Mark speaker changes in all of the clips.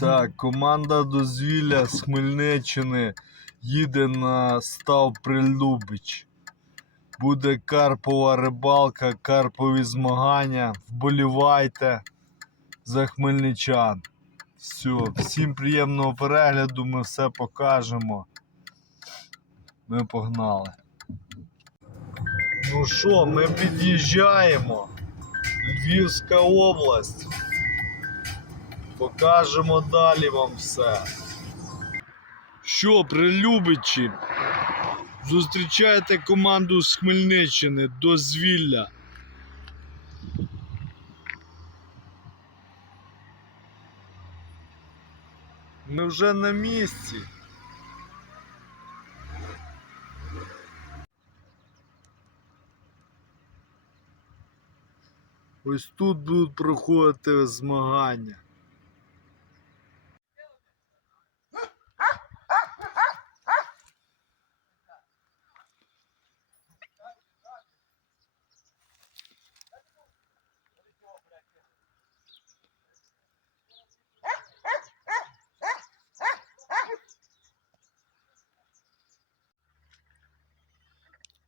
Speaker 1: Так, команда дозвілля з Хмельниччини їде на став Прилюбич. Буде карпова рибалка, карпові змагання. Вболівайте за хмельничан. Все, всім приємного перегляду, ми все покажемо. Ми погнали. Ну що, ми під'їжджаємо. Львівська область. Покажемо далі вам все. Що, прилюбичі? Зустрічаєте команду з Хмельниччини до звілля. Ми вже на місці. Ось тут будуть проходити змагання.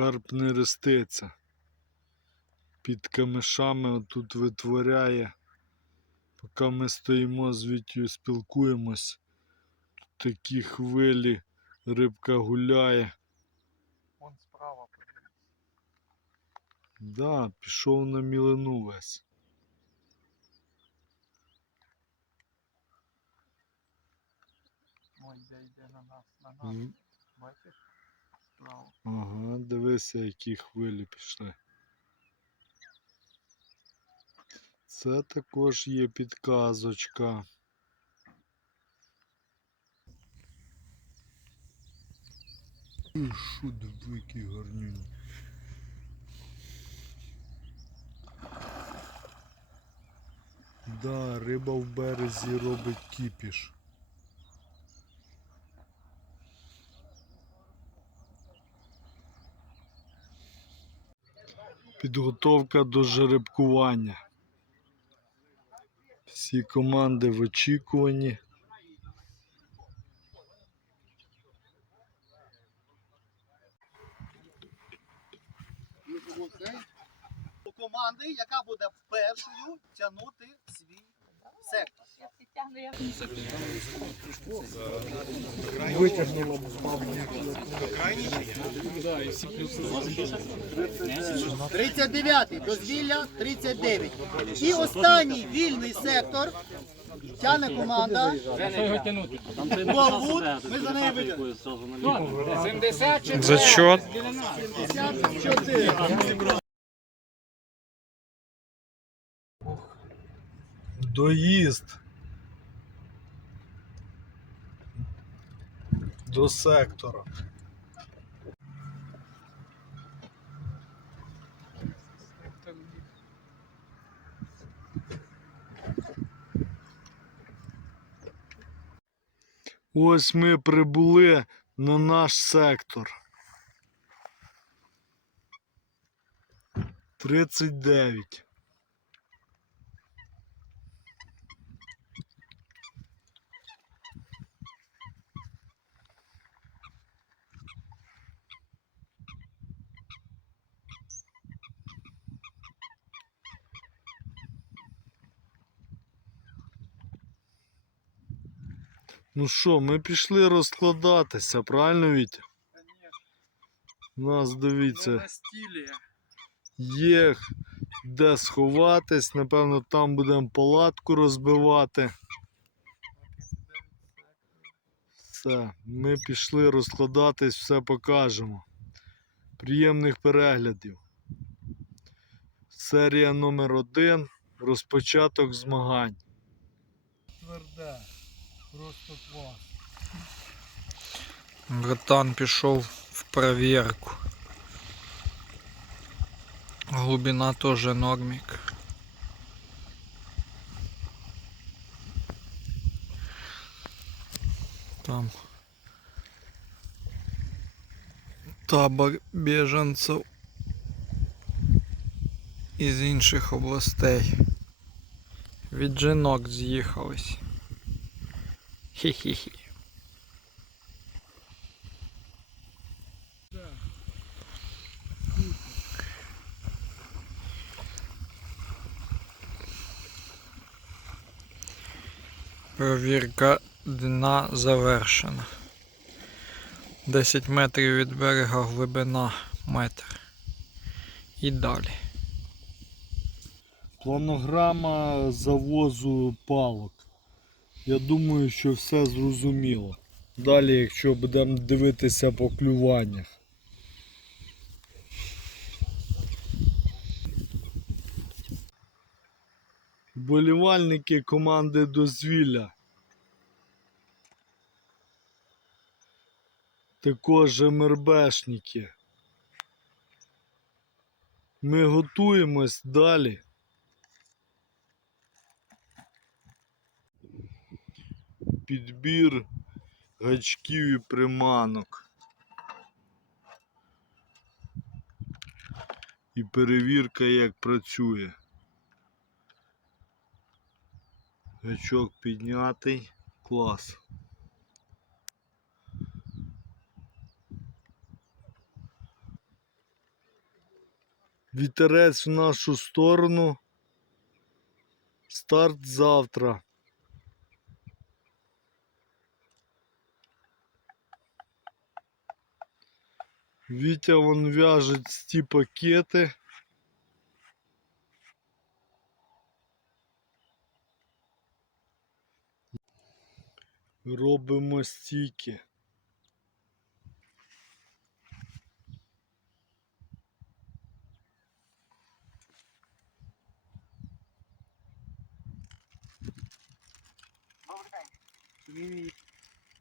Speaker 1: Карп не реститься. Під камешами тут витворяє. Поки ми стоїмо з Вітю спілкуємось. Тут такі хвилі, рибка гуляє.
Speaker 2: Вон справа.
Speaker 1: Да, пішов на мілину весь.
Speaker 2: Ой, йде, йде на нас, на нас.
Speaker 1: М,
Speaker 2: Бачиш? Справа.
Speaker 1: Ага, дивися, які хвилі пішли. Це також є підказочка. Що диви, які гарнюні. Да, риба в березі робить кіпіш. Підготовка до жеребкування. Всі команди в очікуванні.
Speaker 3: команди, яка буде першою тягнути свій сектор. Тридцять дев'ятий дозвілля 39. І останній вільний сектор тягне команда. Голгут. Ми за нею вийдемо.
Speaker 4: Зачет.
Speaker 3: 74.
Speaker 1: Доїзд. До сектора. Ось ми прибули на наш сектор. 39. Ну що, ми пішли розкладатися, правильно, Вітя? У нас, дивіться, є де сховатись, напевно, там будемо палатку розбивати. Все, ми пішли розкладатись, все покажемо. Приємних переглядів. Серія номер один. Розпочаток змагань.
Speaker 2: Тверде. Просто клас.
Speaker 4: Братан пішов в проверку. Глубина тоже нормик. Там табор біженців із інших областей. Від жінок з'їхались. Хі-хі-хі. Провірка дна завершена. 10 метрів від берега глибина метр. І далі.
Speaker 1: Планограма завозу палок. Я думаю, що все зрозуміло. Далі, якщо будемо дивитися по клюваннях. Вболівальники команди дозвілля. Також МРБшники. Ми готуємось далі. Підбір гачків і приманок. І перевірка, як працює. Гачок піднятий. Клас. Вітерець в нашу сторону. Старт завтра. Вітя вон в'яжеть ті пакети. Робимо стійки.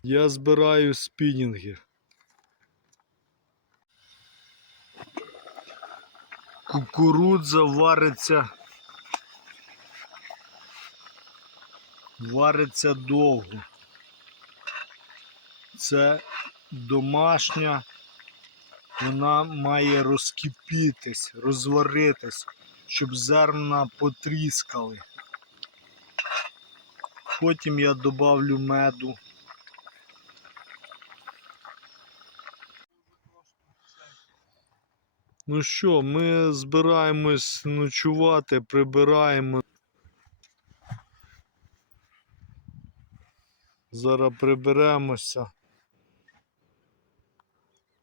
Speaker 1: Я збираю спінінги. Кукурудза вариться. Вариться довго. Це домашня. Вона має розкипітись, розваритись, щоб зерна потріскали. Потім я добавлю меду. Ну що, ми збираємось ночувати, прибираємо. Зараз приберемося.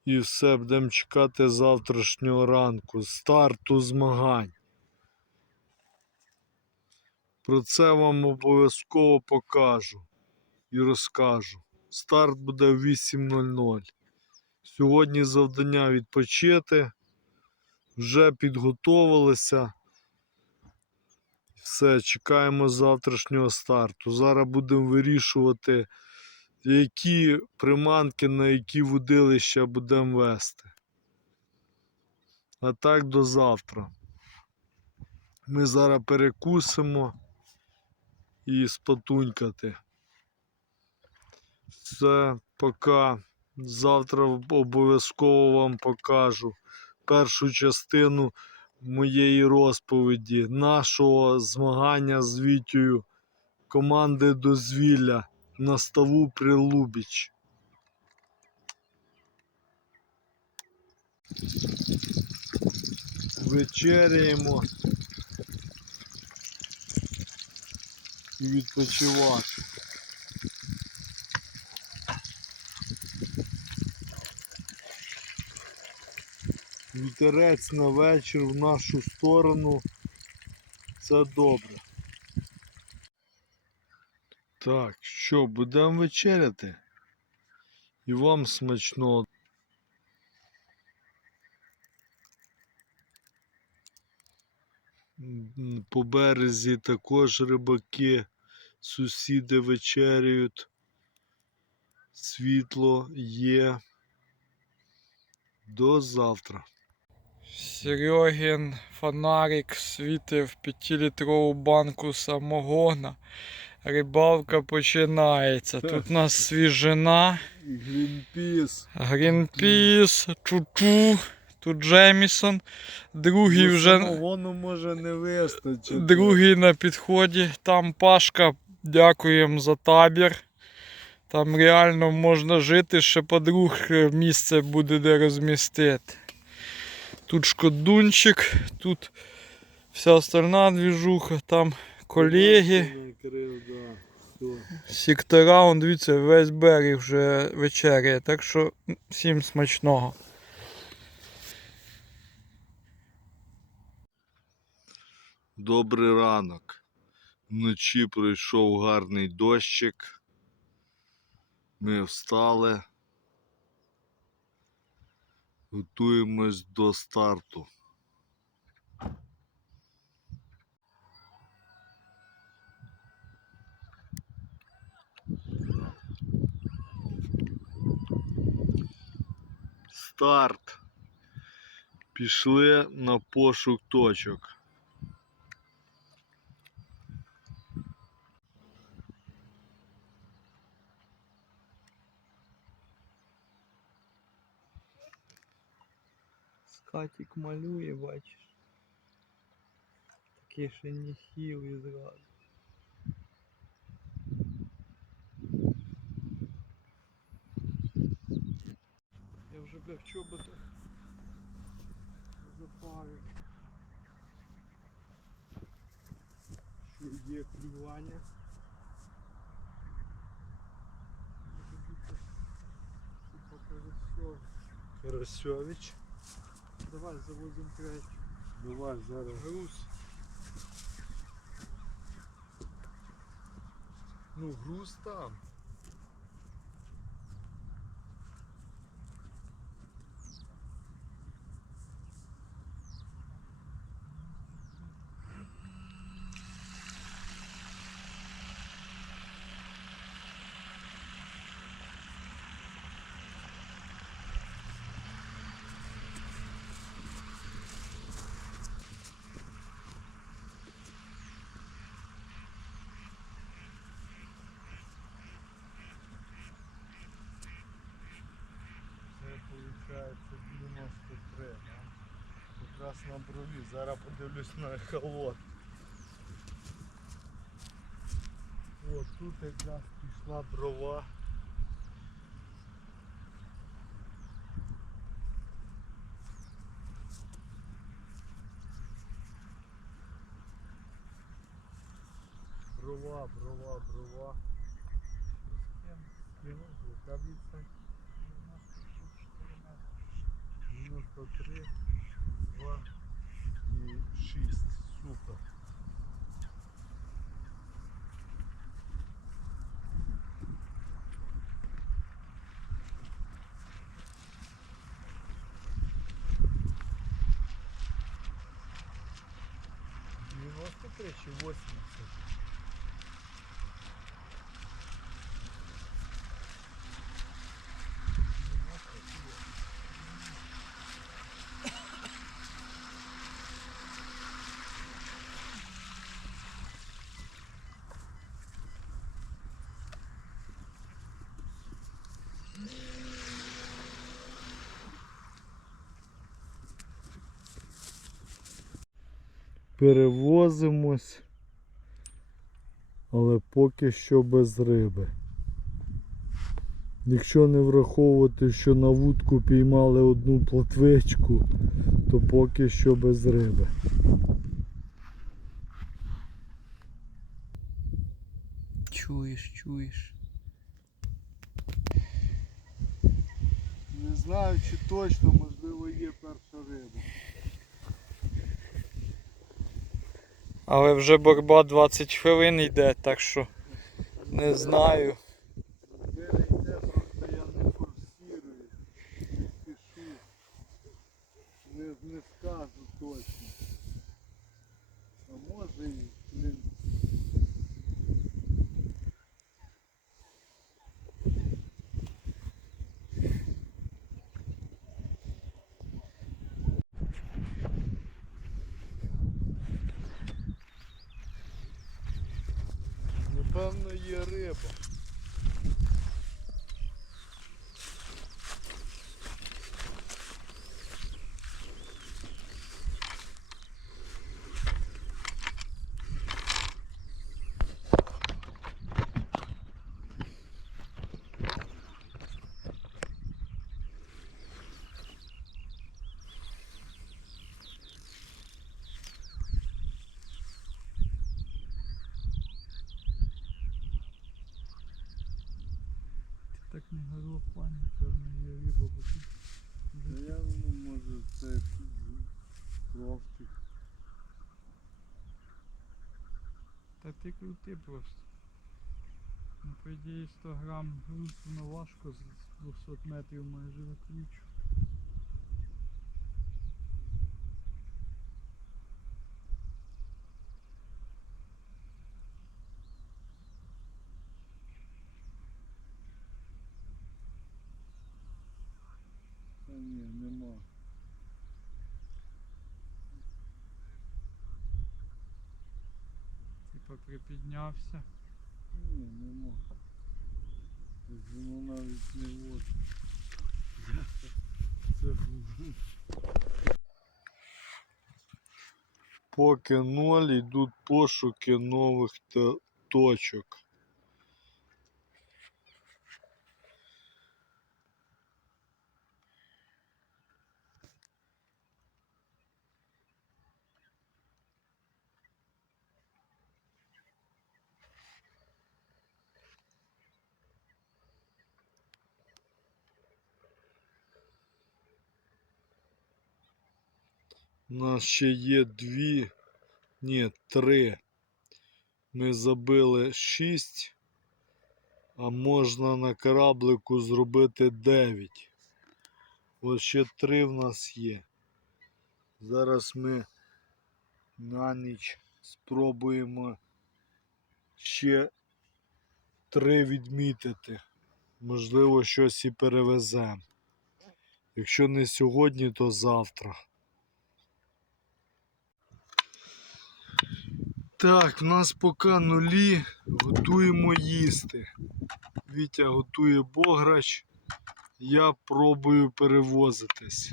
Speaker 1: І все, будемо чекати завтрашнього ранку, старту змагань. Про це вам обов'язково покажу і розкажу. Старт буде в 8.00. Сьогодні завдання відпочити. Вже підготовилися. Все, чекаємо завтрашнього старту. Зараз будемо вирішувати, які приманки на які водилища будемо вести. А так до завтра. Ми зараз перекусимо і спотунькати. Все, пока. Завтра обов'язково вам покажу першу частину моєї розповіді, нашого змагання з Вітєю команди дозвілля на ставу Прилубіч. Вечеряємо і відпочивати. Вітерець на вечір в нашу сторону. Це добре. Так, що, будемо вечеряти? І вам смачного. По березі також рибаки, сусіди вечеряють. Світло є. До завтра.
Speaker 4: Серегін фонарик світив 5-літрову банку самогона. Рибалка починається. Тут у нас свіжина,
Speaker 1: Грінпіс.
Speaker 4: Грінпіс, Чучу, тут Джемісон. Другий вже
Speaker 1: Воно може не вистачити.
Speaker 4: другий на підході. Там Пашка. Дякуємо за табір. Там реально можна жити, ще подруг місце буде де розмістити. Тут шкодунчик, тут вся остальна двіжуха, там колеги, сектора, он дивіться, весь берег вже вечеряє. Так що всім смачного.
Speaker 1: Добрий ранок. Вночі пройшов гарний дощик. Ми встали. Готуємось до старту. Старт. Пішли на пошук точок.
Speaker 4: Скатик малює, бачиш. Такий ще не хілий зразу. Я вже бля в чоботах запарив. Що є клювання. Може Давай завозимо край.
Speaker 1: Давай зараз.
Speaker 4: Груз.
Speaker 1: Ну, груз там. Якраз на брові. Зараз подивлюсь на ехолот. О, тут якраз пішла брова. Брова, брова, брова. Скинув, яка відстань? 93, 2 і 6. Супер. Девяносто три восемьдесят? Перевозимось, але поки що без риби. Якщо не враховувати, що на вудку піймали одну плотвичку, то поки що без риби.
Speaker 4: Чуєш, чуєш.
Speaker 1: Не знаю, чи точно, можливо, є перша риба.
Speaker 4: Але вже борба 20 хвилин йде, так що не знаю.
Speaker 1: Де йде, просто я не форсирую, не спішу. Не, не скажу точно. А може і, блін. Напевно є риба.
Speaker 4: Класний горох, пані, певно, є риба, бо тут
Speaker 1: я думаю, може це кровки.
Speaker 4: Та ти крути просто. Ну, по ідеї 100 грам грунту на важко з 200 метрів майже викручу.
Speaker 1: Та ні, нема.
Speaker 4: Типа припіднявся.
Speaker 1: Ні, нема. Воно навіть не вот. Це Поки ноль йдуть пошуки нових точок. У нас ще є дві, ні, три. Ми забили шість, а можна на кораблику зробити дев'ять. Ось ще три в нас є. Зараз ми на ніч спробуємо ще три відмітити. Можливо, щось і перевеземо. Якщо не сьогодні, то завтра. Так, в нас поки нулі, готуємо їсти. Вітя готує бограч, я пробую перевозитись.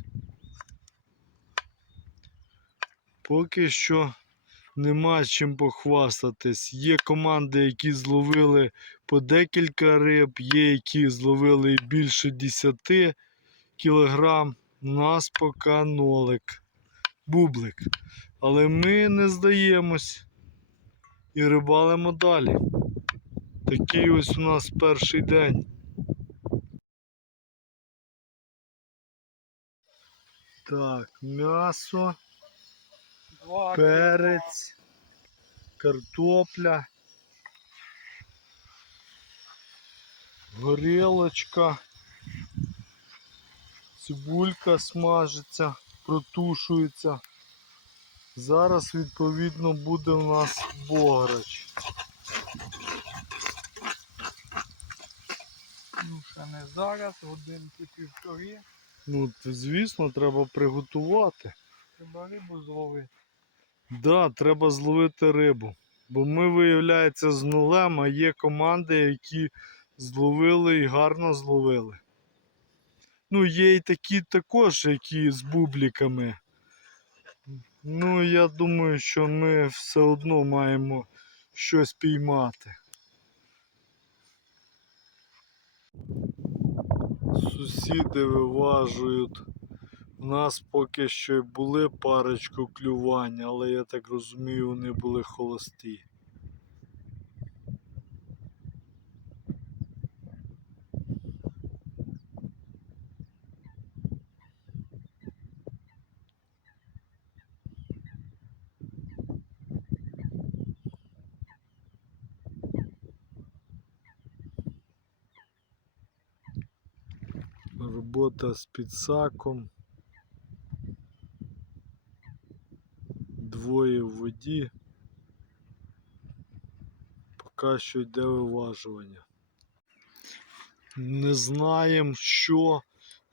Speaker 1: Поки що нема чим похвастатись. Є команди, які зловили по декілька риб, є які зловили більше 10 кілограм. У нас поки нолик, бублик. Але ми не здаємось і рибалимо далі. Такий ось у нас перший день. Так, м'ясо, перець, картопля, горілочка, цибулька смажиться, протушується. Зараз відповідно буде у нас бограч.
Speaker 2: Ну, ще не зараз, годинки півтори.
Speaker 1: Ну, звісно, треба приготувати.
Speaker 2: Треба рибу зловити.
Speaker 1: Да, треба зловити рибу. Бо ми, виявляється, з нулем, а є команди, які зловили і гарно зловили. Ну, є і такі також, які з бубліками. Ну, я думаю, що ми все одно маємо щось піймати. Сусіди виважують. У нас поки що й були парочку клювань, але я так розумію, вони були холості. Робота з підсаком. Двоє в воді. Поки що йде виважування. Не знаємо що,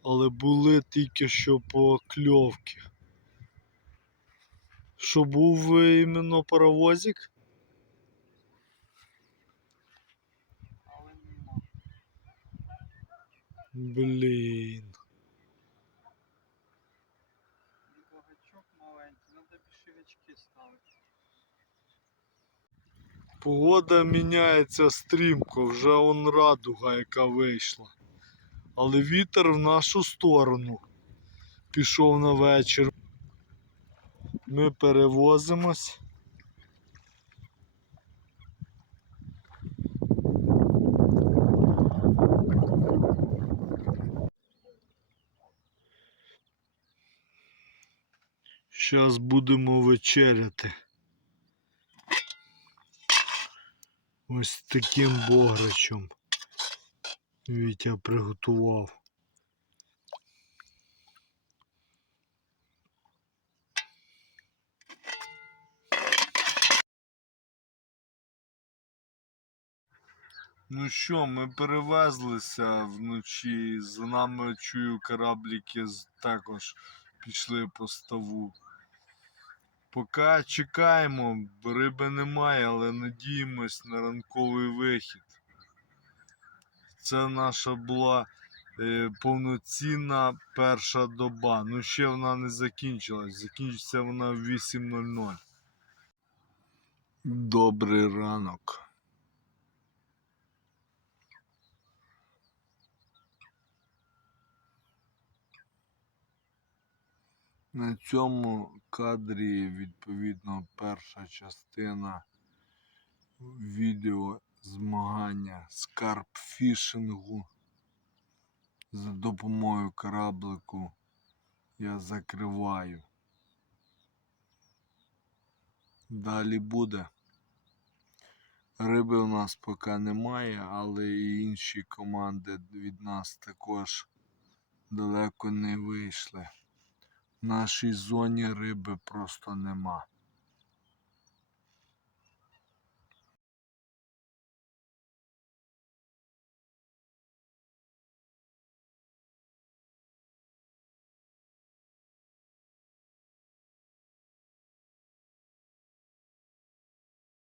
Speaker 1: але були тільки що покльовки. Що був іменно паровозик? Блін. Погода міняється стрімко, вже он радуга, яка вийшла. Але вітер в нашу сторону пішов на вечір. Ми перевозимось. Зараз будемо вечеряти. Ось таким бограчем. Вітя приготував. Ну що, ми перевезлися вночі. За нами чую корабліки також пішли по ставу. Поки чекаємо, риби немає, але надіємось на ранковий вихід. Це наша була е, повноцінна перша доба. Ну ще вона не закінчилась. Закінчиться вона в 8.00. Добрий ранок. На цьому кадрі відповідно перша частина відео змагання скарбфішингу за допомогою кораблику я закриваю. Далі буде. Риби у нас поки немає, але і інші команди від нас також далеко не вийшли. Нашій зоні риби просто нема.